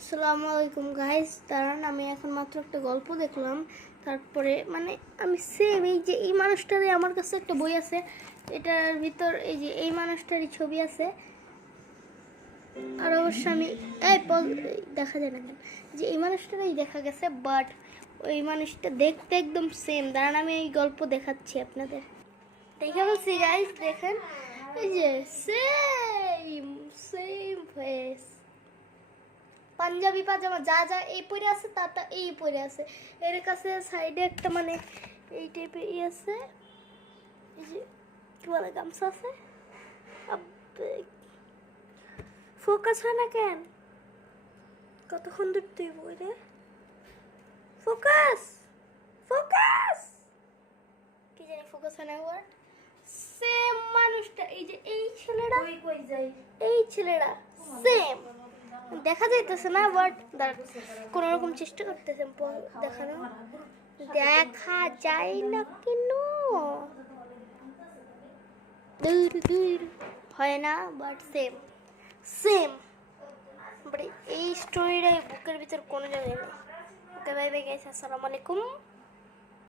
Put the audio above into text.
আসসালামু আলাইকুম গাইস। দাঁড়ান, আমি এখন মাত্র একটা গল্প দেখলাম। তারপরে মানে আমি সেম এই যে এই মানুষটারই আমার কাছে একটা বই আছে, এটার ভিতর এই যে এই মানুষটারই ছবি আছে। আর অবশ্য আমি দেখা যায় না কেন যে এই মানুষটারই দেখা গেছে, বাট ওই মানুষটা দেখতে একদম সেম। দাঁড়ান, আমি এই গল্প দেখাচ্ছি আপনাদের। দেখে বলছি গাইস, দেখেন এই যে সেম সেম ফেস, পাঞ্জাবি পাজামা যা যা এই পরে আছে তা তা এই পরে আছে। এর কাছে সাইডে একটা মানে এই টাইপের আছে, এই যে কি বলে গামছা আছে। ফোকাস হয় না কেন? কতক্ষণ দূর তুই বই রে? ফোকাস ফোকাস কি জানি ফোকাস হয় না। ওর সেম মানুষটা, এই যে এই ছেলেটা, এই ছেলেটা সেম দেখা যাইতেছে না, বাট কোন রকম চেষ্টা করতেছে দেখানো, দেখা যায় না কেন দূর দূর হয় না, বাট সেম সেম। বাট এই স্টোরিটা বুকের ভিতর কোনো জায়গায় নেই। ওকে, বাই বাই গাইস, আসসালামু আলাইকুম।